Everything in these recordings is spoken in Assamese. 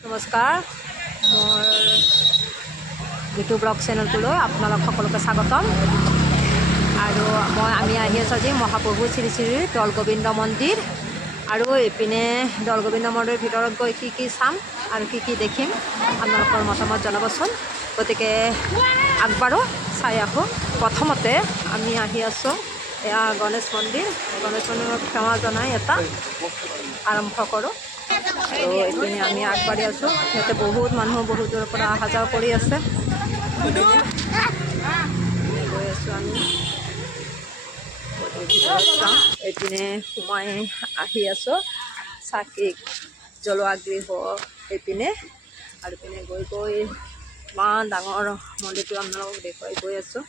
নমস্কাৰ, মোৰ বিটু ব্লগ চেনেলটোলৈ আপোনালোক সকলোকে স্বাগতম। আৰু আমি আহি আছোঁ আজি মহাপ্ৰভু শ্ৰী শ্ৰী দৌলগোবিন্দ মন্দিৰ। আৰু এইপিনে দৌলগোবিন্দ মন্দিৰৰ ভিতৰত গৈ কি চাম আৰু কি দেখিম আপোনালোকৰ মতামত জনাবচোন। গতিকে আগবাঢ়ো, চাই আহোঁ। প্ৰথমতে আমি আহি আছোঁ এয়া গণেশ মন্দিৰ। গণেশ মন্দিৰত সেৱা জনাই এটা আৰম্ভ কৰোঁ। তো এইপিনে আমি আগবাঢ়ি আছোঁ। ইয়াতে বহুত মানুহ বহুত দূৰৰ পৰা অহা যোৱা কৰি আছে। গৈ আছোঁ আমি এইপিনে সোমাই আহি আছোঁ চাকি জ্বলোৱা গৃহ এইপিনে। আৰু পিনে গৈ ইমান ডাঙৰ মন্দিৰটো আপোনালোকক দেখুৱাই গৈ আছোঁ।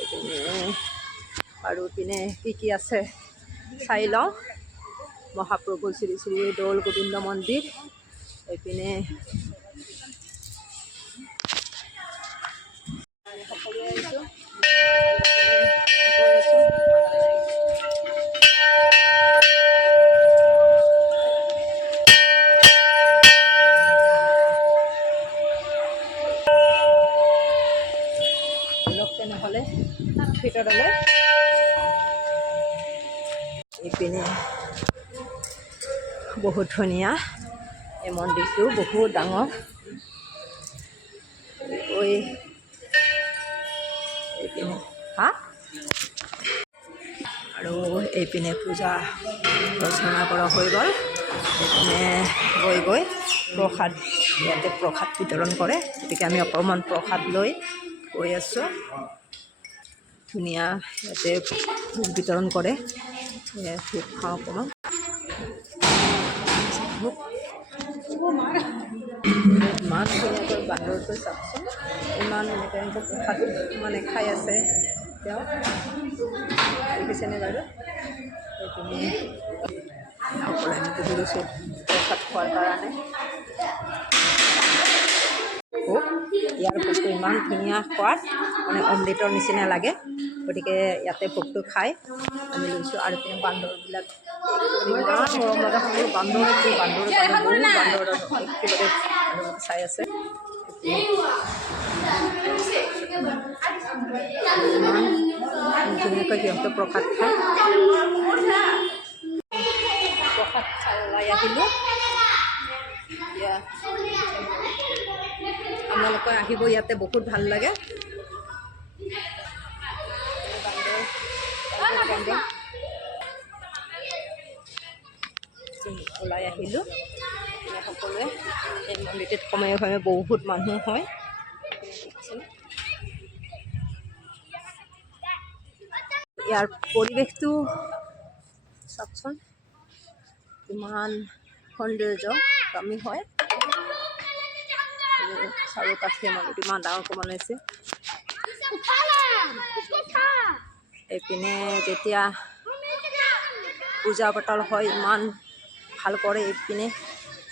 এইপিনে আৰু পিনে কি আছে চাই লওঁ। মহাপ্ৰভু শ্ৰী শ্ৰী দৌলগোবিন্দ মন্দিৰ এইপিনে সকলোৱে আহিছোঁ। তেনেহ'লে ভিতৰলৈ এইপিনে বহুত ধুনীয়া এই মন্দিৰটো, বহুত ডাঙৰ। এইপিনে আৰু এইপিনে পূজা অৰ্চনা কৰা হৈ গ'ল। এইপিনে গৈ প্ৰসাদ, ইয়াতে প্ৰসাদ বিতৰণ কৰে। গতিকে আমি অকণমান প্ৰসাদ লৈ গৈ আছোঁ। ধুনীয়া ইয়াতে ভোগ বিতৰণ কৰে। ভোগ খাওঁ অকণমান। ইমান ধুনীয়াকৈ বান্দৰকৈ চাওকচোন, ইমান এনেকৈ প্ৰসাদ মানে খাই আছে তেওঁ। দেখিছেনে বাৰু? সেইখিনি অকলে আমি বহি লৈছোঁ প্ৰসাদ খোৱাৰ কাৰণে। ইয়াৰ ভোগটো ইমান ধুনীয়া সোৱাদ, মানে অমৃতৰ নিচিনা লাগে। গতিকে ইয়াতে ভোগটো খাই আমি লৈছোঁ। আৰু পিনে বান্দৰবিলাক ইমান মৰম লগা সকলো বান্দৰ একেবাৰে চাই আছে। ধুনীয়াকৈ সিহঁতে প্ৰসাদ খায়। প্ৰসাদ ওলাই আহিলোঁ। এতিয়া আপোনালোকে আহিব, ইয়াতে বহুত ভাল লাগে। ওলাই আহিলোঁ। সকলোৱে এই মন্দিৰটোত সময়ে বহুত মানুহ হয়। ইয়াৰ পৰিৱেশটো চাওকচোন, ইমান সৌন্দৰ্যগামী হয়। চাৰিওকাষে মন্দিৰটো ইমান ডাঙৰকৈ বনাইছে। এইপিনে যেতিয়া পূজা পাতল হয় ইমান ভাল কৰে। এইপিনে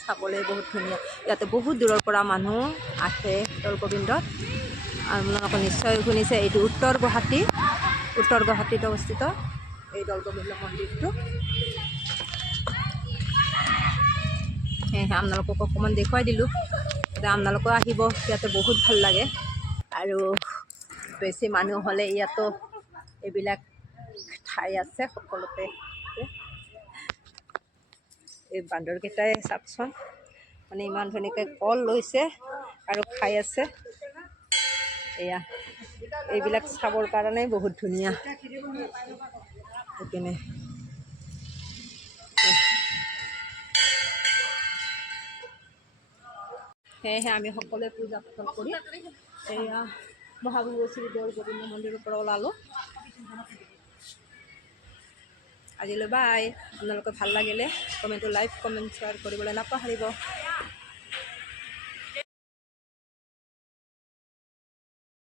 চাবলৈ বহুত ধুনীয়া। ইয়াতে বহুত দূৰৰ পৰা মানুহ আহে দৌলগোবিন্দত। আপোনালোকে নিশ্চয় শুনিছে, এইটো উত্তৰ গুৱাহাটীত অৱস্থিত এই দৌলগোবিন্দ মন্দিৰটো। সেয়েহে আপোনালোকক অকণমান দেখুৱাই দিলোঁ। আপোনালোকেও আহিব, ইয়াতে বহুত ভাল লাগে। আৰু বেছি মানুহ হ'লে ইয়াতো এইবিলাক ঠাই আছে সকলোতে। এই বান্দৰকেইটাই চাওকচোন, মানে ইমান ধুনীয়াকৈ কল লৈছে আৰু খাই আছে। এয়া এইবিলাক চাবৰ কাৰণে বহুত ধুনীয়া। সেইপিনে সেয়েহে আমি সকলোৱে পূজা পাতল কৰি এয়া মহাপ্ৰভু শ্ৰী দৌলগোবিন্দ মন্দিৰৰ পৰা ওলালোঁ। আজিলৈ বাই। আপোনালোকে ভাল লাগিলে কমেণ্ট, লাইক, কমেণ্ট, শ্বেয়াৰ কৰিবলৈ নাপাহৰিব।